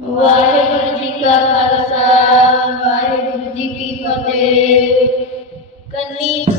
ਕੰਨੀ